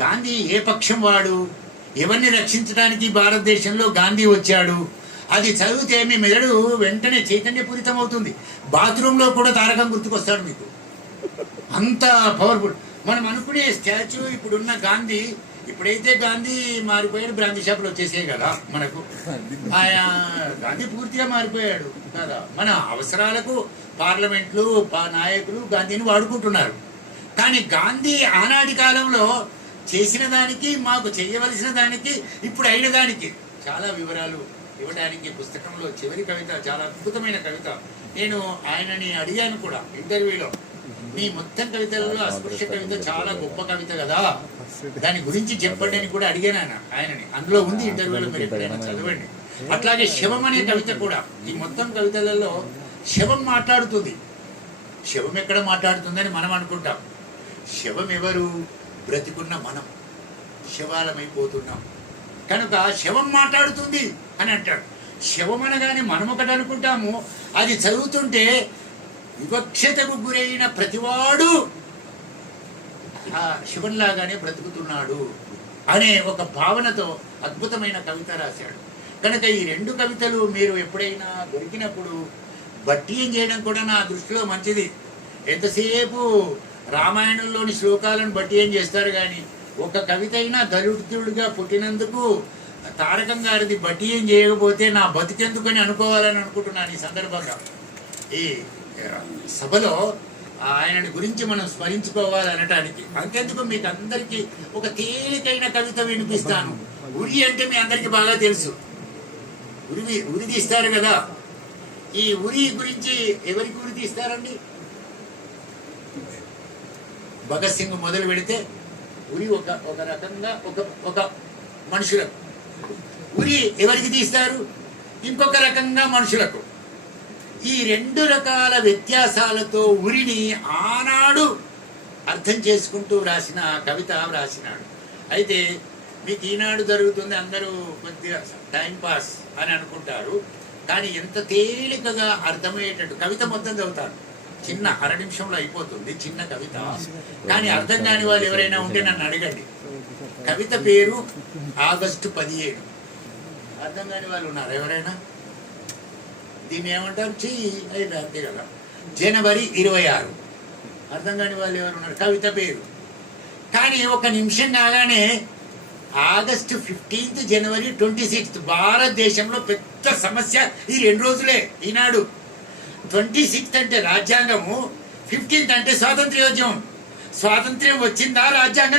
గాంధీ ఏ పక్షం వాడు, ఎవరిని రక్షించడానికి భారతదేశంలో గాంధీ వచ్చాడు, అది చదివితే మీ మెదడు వెంటనే చైతన్యపూరితం అవుతుంది. బాత్రూంలో కూడా తారకం గుర్తుకొస్తాడు మీకు, అంత పవర్ఫుల్. మనం అనుకునే స్టాచ్యూ ఇప్పుడున్న గాంధీ, ఇప్పుడైతే గాంధీ మారిపోయాడు, బ్రాంతి షాపులు వచ్చేసాయి కదా మనకు. ఆయా గాంధీ పూర్తిగా మారిపోయాడు కదా. మన అవసరాలకు పార్లమెంట్లు నాయకులు గాంధీని వాడుకుంటున్నారు. కానీ గాంధీ ఆనాటి కాలంలో చేసిన దానికి, మాకు చేయవలసిన దానికి, ఇప్పుడు అయిన దానికి చాలా వివరాలు ఇవ్వడానికి పుస్తకంలో చివరి కవిత చాలా అద్భుతమైన కవిత. నేను ఆయనని అడిగాను కూడా ఇంటర్వ్యూలో, మీ మొత్తం కవితలలో అస్పృశ్య కవిత చాలా గొప్ప కవిత కదా, దాని గురించి చెప్పండి అని కూడా అడిగాను ఆయనని. అందులో ఉంది ఇంటర్వ్యూలో, మీరు ఎక్కడైనా చదవండి. అట్లాగే శవం అనే కవిత కూడా, ఈ మొత్తం కవితలలో శవం మాట్లాడుతుంది. శవం ఎక్కడ మాట్లాడుతుందని మనం అనుకుంటాం. శవం ఎవరు? బ్రతికున్న మనం శవాలమైపోతున్నాం కనుక శవం మాట్లాడుతుంది అని అంటాడు. శవం అనగానే మనం ఒకటి అనుకుంటాము, అది చదువుతుంటే వివక్షతకు గురైన ప్రతివాడు ఆ శివంలాగానే బ్రతుకుతున్నాడు అనే ఒక భావనతో అద్భుతమైన కవిత రాశాడు. కనుక ఈ రెండు కవితలు మీరు ఎప్పుడైనా దొరికినప్పుడు బట్టీయం చేయడం కూడా నా దృష్టిలో మంచిది. ఎంతసేపు రామాయణంలోని శ్లోకాలను బట్టీయం చేస్తారు కానీ, ఒక కవిత అయినా దళితుడిగా పుట్టినందుకు తారకం గారిది బట్టీయం చేయకపోతే నా బతికెందుకని అనుకోవాలని అనుకుంటున్నాను. ఈ సందర్భంగా ఈ సభలో ఆయనని గురించి మనం స్మరించుకోవాలనటానికి. అంతెందుకు మీకు అందరికీ ఒక తేలికైన కవిత వినిపిస్తాను. ఉరి అంటే మీ అందరికీ బాగా తెలుసు, ఉరి తీస్తారు కదా. ఈ ఉరి గురించి ఎవరికి ఉరి తీస్తారండి? భగత్ సింగ్ మొదలు పెడితే ఉరి ఒక రకంగా ఒక మనుషులకు, ఉరి ఎవరికి తీస్తారు? ఇంకొక రకంగా మనుషులకు. ఈ రెండు రకాల వ్యత్యాసాలతో ఉరిని ఆనాడు అర్థం చేసుకుంటూ వ్రాసిన కవిత వ్రాసినాడు. అయితే మీకు ఈనాడు జరుగుతుంది, అందరూ కొద్దిగా టైంపాస్ అని అనుకుంటారు. కానీ ఎంత తేలికగా అర్థమయ్యేటట్టు కవిత మొత్తం చదువుతారు. చిన్న 1/2 నిమిషంలో అయిపోతుంది చిన్న కవిత. కానీ అర్థం కాని వాళ్ళు ఎవరైనా ఉంటే నన్ను అడగండి. కవిత పేరు ఆగస్టు 17. అర్థం కాని వాళ్ళు ఉన్నారు ఎవరైనా? దీన్ని ఏమంటారు? చెయ్యి అయితే అంతే కదా. జనవరి 26. అర్థం కాని వాళ్ళు ఎవరు ఉన్నారు? కవిత పేరు. కానీ ఒక నిమిషం కాగానే ఆగస్టు 15, జనవరి 26. భారతదేశంలో పెద్ద సమస్య ఈ 2 రోజులే. ఈనాడు 26 అంటే రాజ్యాంగము, 15 అంటే స్వాతంత్ర్యోద్యమం. స్వాతంత్ర్యం వచ్చిందా? రాజ్యాంగం